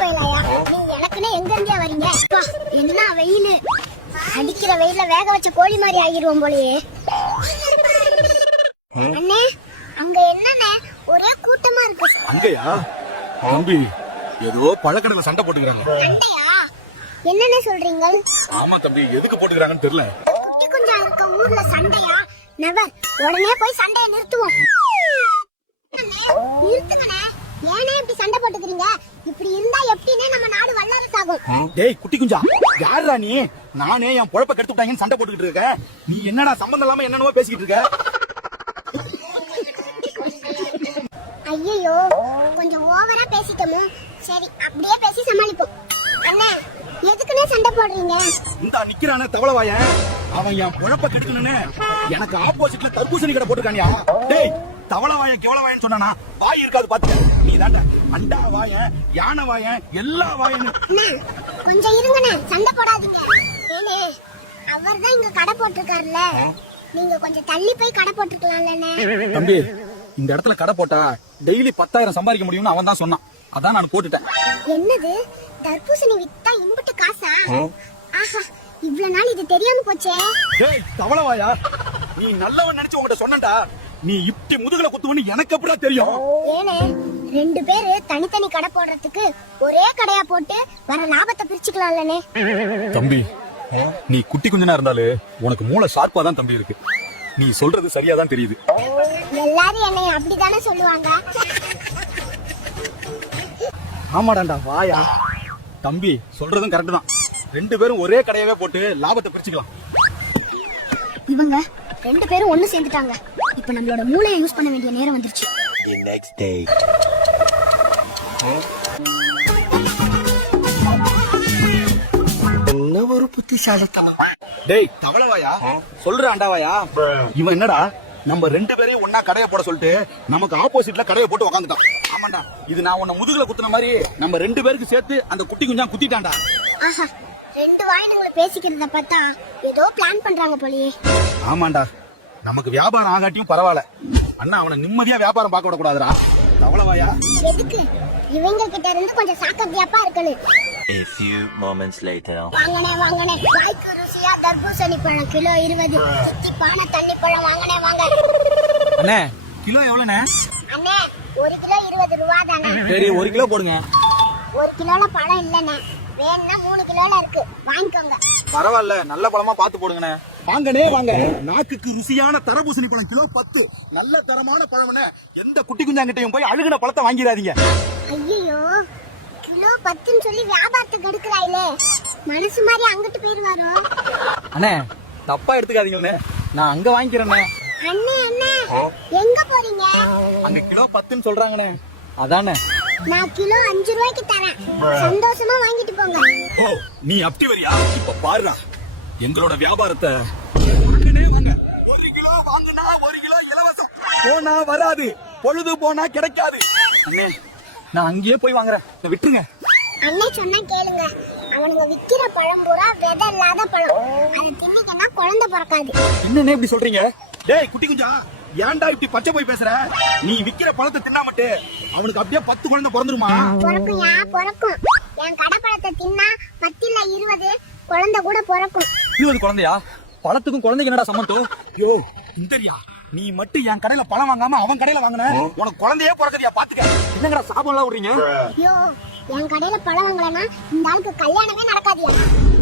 போயிடலாயா? நீங்க எனக்குன்னு எங்க இருந்தே வரீங்க? அப்பா, என்ன வெயில்! அடிக்கிற வெயில வேக வச்ச கோழி மாதிரி ஆகிருவோம் போலயே. அண்ணே, அங்க என்னண்ணே ஒரே கூட்டமா இருக்கு? அங்கயா தம்பி, ஏதோ பழக்கடையில சண்டை போட்டுக்கிறாங்க. சண்டையா? என்னன்னு சொல்றீங்க? ஆமா தம்பி, எதுக்கு போட்டுக்கிறாங்கன்னு தெரியல. குட்டி குஞ்சா இருக்க ஊர்ல சண்டையா? நெவர். உடனே போய் சண்டையை நிறுத்துவோம். நிறுத்துங்கண்ணே. ஏனே இப்படி சண்டை போட்டுக்கிறீங்க? இப்படி இருந்தா எப்படினே நம்ம நாடு வல்லரசாகும். டேய் குட்டி குஞ்சா, யாரா நீ? நானே என் பொழப்ப கெடுத்து விட்டாங்கன்னு சண்டை போட்டுக்கிட்டு இருக்க. நீ என்னடா சம்பந்தம் இல்லாம என்னென்னவோ பேசிக்கிட்டு இருக்க? ஐயோ, கொஞ்சம் ஓவரா பேசிட்டோமோ? சரி, அப்படியே பேசி சமாளிப்போம். அண்ணே, எதுக்குனே சண்டை போடுறீங்க? இந்த நிக்கிறானே தவளவாயன், அவன் என் பொழப்ப கெடுக்கணும்னு எனக்கு ஆப்போசிட்ல தர்பூசணி கடை போட்டுருக்கானியா? டேய், தவளவாயன் கிவளவாயன் சொன்னானா? வாய் இருக்காது பாத்து. நீ தாண்டா அண்டா வாயன், யானை வாயன், எல்லா வாயனும். கொஞ்சம் இருங்கண்ணே, சண்டை போடாதீங்க. ஏனே, அவர்தான் இங்க கடை போட்டிருக்காருல்ல, நீங்க கொஞ்சம் தள்ளி போய் கடை போட்டுக்கலாம்லண்ணே. தம்பி, இந்த இடத்துல கடை போட்டா டெய்லி 10,000 சம்பாதிக்க முடியும்னு அவன் தான் சொன்னான். அதான் நான் போட்டுட்டேன். என்னது, தர்பூசணி வித்தா இம்புட்டு காசா? ஆஹா, இவ்வளவு நாள் இது தெரியாம போச்சே. டேய் தவளவாயா, நீ நல்லவன் நினைச்சு உன்கிட்ட சொன்னடா. நீ இப்படி முதுகுல குத்துவன்னு எனக்கு எப்படா தெரியும்? ஏனே, 2 பேரு தனித்தனி கடை போடுறதுக்கு ஒரே கடையா போட்டு வர லாபத்தை பிரிச்சுக்கலாம்லனே. தம்பி, நீ குட்டி குஞ்சனா இருந்தாலே உனக்கு மூளை ஷார்ப்பா தான் தம்பி இருக்கு. நீ சொல்றது சரியா தான் தெரியுது. எல்லாரும் என்னை அப்படிதானே சொல்லுவாங்க. ஆமாடாண்டா வாயா. தம்பி சொல்றதும் கரெக்ட் தான். 2 பேரும் ஒரே கடையவே போட்டு லாபத்தை பிரிச்சுக்கலாம். இவங்க 2 பேரும் ஒண்ணு சேர்ந்துட்டாங்க. இப்ப நம்மளோட மூளையை யூஸ் பண்ண வேண்டிய நேரம் வந்துருச்சு. The next day. என்ன ஒரு புத்திசாலித்தனம். டேய் தவளவாயா, சொல்ற அண்டாவாயா, இவன் என்னடா நம்ம 2 பேரையும் ஒன்னா கடையை போட சொல்லிட்டு நமக்கு ஆப்போசிட்ல கடையை போட்டு உக்காந்துட்டான். ஆமாண்டா, இது நான் உன்னை முதுகுல குத்துன மாதிரி நம்ம 2 பேருக்கு சேர்த்து அந்த குட்டி குஞ்சா குத்திட்டான்டா. ஆஹா, 2 வாயினுங்களை பேசிக்கிறத பார்த்தா ஏதோ பிளான் பண்றாங்க போலயே. ஆமாண்டா, நமக்கு வியாபாரம் ஆகாட்டியும் பரவாயில்ல, அண்ணா அவனை நிம்மதியா வியாபாரம் பார்க்க விடக்கூடாதுடா. தவளவாயா, எதுக்கு இவங்க கிட்ட இருந்து கொஞ்சம் சாக்கப்பியாப்பா இருக்கணும். A few moments later. வாங்கனே வாங்கனே, வாய்க்கு ருசியா தர்பூசணி பழம் கிலோ 20. திப்பான தண்ணி பழம் வாங்கனே வாங்க. அண்ணே கிலோ எவ்வளவுண்ணே? அண்ணே, 1 கிலோ 20 ரூபா தானே. சரி 1 கிலோ போடுங்க. 1 கிலோல பழம் இல்லண்ணே, வேணும்னா 3 கிலோல இருக்கு, வாங்கிக்கோங்க. பரவாயில்ல, நல்ல பழமா பார்த்து போடுங்கண்ணே. வாங்கனே வாங்க. நாக்குக்கு ருசியான தர்பூசணி பழம் கிலோ 10. நல்ல தரமான பழம்னே. எந்த குட்டி குஞ்சாங்கிட்டையும் போய் அழுகுன பழத்தை வாங்கிடாதீங்க. ஐயோ, கிலோ 10ன்னு சொல்லி வியாபாரத்தை கெடுக்கிறாயிலே. மனசு மாதிரி அங்கிட்டு போயிருவாரோ? அண்ணே தப்பா எடுத்துக்காதீங்கண்ணே, நான் அங்க வாங்கிக்கிறேண்ணே. அண்ணே அண்ணே, எங்க போறீங்க? அங்க கிலோ 10ன்னு சொல்றாங்கண்ணே, அதானே. நான் கிலோ 5 ரூபாய்க்கு தரேன், சந்தோஷமா வாங்கிட்டு போங்க. ஓ, நீ அப்படி வரியா? இப்ப பாருடா எங்களோட வியாபாரத்தை. வாங்கனே வாங்க. 1 கிலோ வாங்குனா 1 கிலோ இலவசம். போனா வராது, பொழுது போனா கிடைக்காது. அண்ணே நான் அங்கேயே போய் வாங்குறேன், விட்டுருங்க. அண்ணே சொன்னா கேளுங்க, அவனுங்க விக்கிற பழம் பூரா விதை இல்லாத பழம். அதை தின்னிக்கன்னா குழந்தை பிறக்காது. என்னண்ணே இப்படி சொல்றீங்க? டேய் குட்டி குஞ்சா, ஏன்டா இப்படி பச்சை போய் பேசுற? நீ விக்கிற பழத்தை தின்னாமட்டு அவனுக்கு அப்படியே 10 குழந்தை பிறந்துருமா? பிறக்கும் யா பிறக்கும். என் கடை பழத்தை தின்னா 10 இல்ல 20 குழந்தை கூட பிறக்கும். 20 குழந்தையா? பழத்துக்கும் குழந்தைக்கு என்னடா சம்பந்தம்? யோ இந்தரியா, நீ மட்டும் என் கடையில பழம் வாங்காம அவன் கடையில வாங்கின, உனக்கு குழந்தையே பிறக்கறியா? பாத்துக்க. என்னங்கடா சாபம் எல்லாம் விடுறீங்க? ஐயோ, என் கடையில பழம் வாங்கலன்னா இந்த ஆளுக்கு கல்யாணமே நடக்காதியா.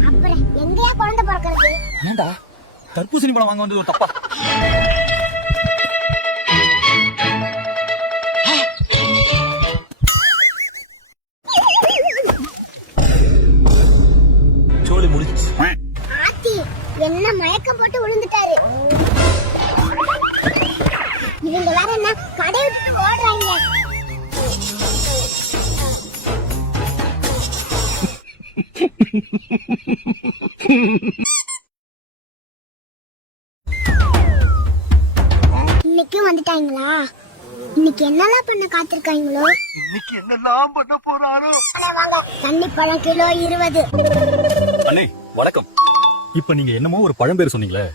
அப்புறம் எங்கயா குழந்தை பிறக்கிறது? ஏண்டா தர்பூசணி பழம் வாங்க வந்தது ஒரு தப்பா? சோலி முடிச்சு. ஆத்தி, என்ன மயக்கம் போட்டு விழுந்துட்டாரு. இவங்க வேற என்ன கடை விட்டு ஓடுறாங்க. இன்னைக்கும் வந்துட்டாங்களா? இன்னைக்கு என்னெல்லாம் பண்ண காத்திருக்காங்களோ? இன்னைக்கு என்னெல்லாம் பண்ண போறாரோ? வாங்க, தண்ணி பழம் கிலோ 20. அண்ணே வணக்கம். இப்ப நீங்க என்னமோ ஒரு பழம் பேர் சொன்னீங்களே,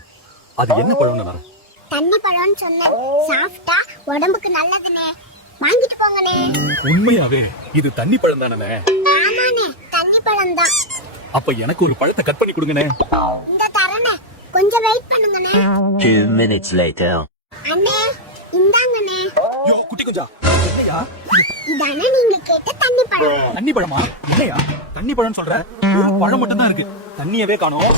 அது என்ன பழம்னு? தண்ணி பழம்னு சொன்னேன். சாப்பிட்டா உடம்புக்கு நல்லதுனே, வாங்கிட்டு போங்கனே. உண்மையாவே இது தண்ணி பழம் தானே? ஆமாண்ணே, தண்ணி பழம் தான். அப்ப எனக்கு ஒரு பழத்தை கட் பண்ணி கொடுங்கண்ணே. இந்த தரேண்ணே, கொஞ்சம் வெயிட் பண்ணுங்கண்ணே. 2 minutes later. அண்ணே, இந்தாங்கண்ணே. யோ குட்டி குஞ்சா, என்னையா இதானே நீங்க கேட்ட தண்ணி பழம். தண்ணி பழமா? என்னையா தண்ணி பழம் சொல்ற? ஒரு பழம் மட்டும் தான் இருக்கு, தண்ணியவே காணோம்.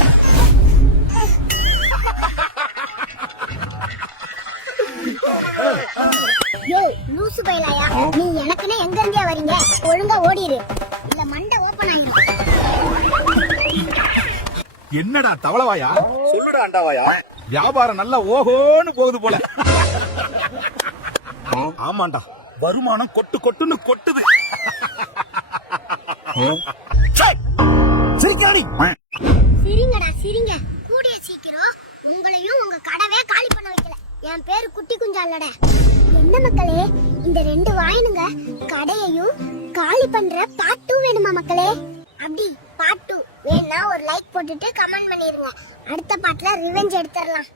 யோ லூசு பையலாயா, நீ எனக்குன்னு எங்க இருந்தே வரீங்க? ஒழுங்கா ஓடிரு, இல்ல மண்டை ஓபன் ஆயிரும். என்னடா தவளவாயா? சொல்லுடா அண்டாவாயா. வியாபாரம் நல்லா ஓஹோன்னு போகுது போல. ஆமாண்டா, வருமானம் கொட்டு கொட்டுன்னு கொட்டுது. சிரிங்கடா சிரிங்க, கூடிய சீக்கிரம் உங்களையும் உங்க கடவே காலி பண்ண வைக்கல. என் பேரு குட்டி குஞ்சாலடா. என்ன மக்களே, இந்த 2 வாயினுங்க கடையையும் காலி பண்ற பார்ட் 2 வேணுமா மக்களே? அப்படி பார்ட் 2 வேணா ஒரு லைக் போட்டுட்டு கமெண்ட் பண்ணிருங்க. அடுத்த பார்ட்ல ரிவெஞ்ச் எடுத்துடலாம்.